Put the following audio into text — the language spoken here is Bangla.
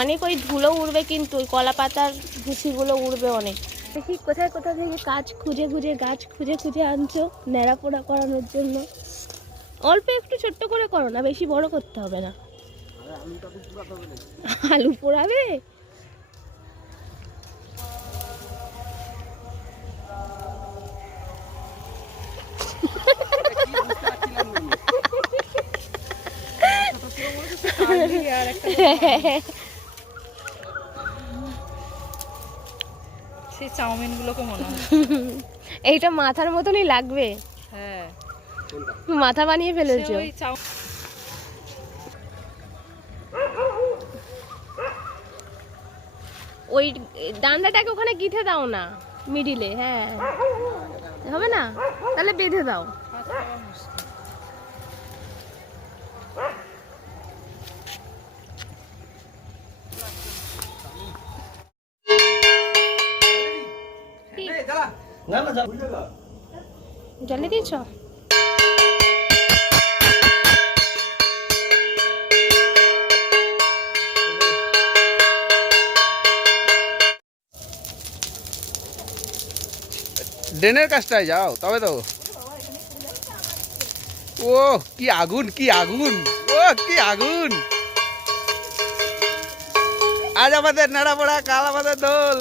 অনেক ওই ধুলো উড়বে কিন্তু, ওই কলা পাতার ভুসিগুলো উড়বে অনেক। দেখি কোথায় কোথায় থেকে কাজ খুঁজে খুঁজে, গাছ খুঁজে খুঁজে আনছো ন্যাড়া পোড়া করানোর জন্য। অল্প একটু ছোট্ট করে করো না, বেশি বড় করতে হবে না। আলু পোড়াবে? সেই চাউমিন গুলোকে মনে হয়। এইটা মাথার মতনই লাগবে। হ্যাঁ। মাথা বানিয়ে ফেলেছো। ওই ডান্ডাটাকে ওখানে গিথে দাও না মিডিলে হ্যাঁ। হবে না? তাহলে বেঁধে দাও। মুশকিল দিয়েছ? ড্রেনের কাজটায় যাও তবে তো। ও কি আগুন কি আগুন। ও কি আগুন। আজ আমাদের নাড়া পড়া কাল আমাদের দোল।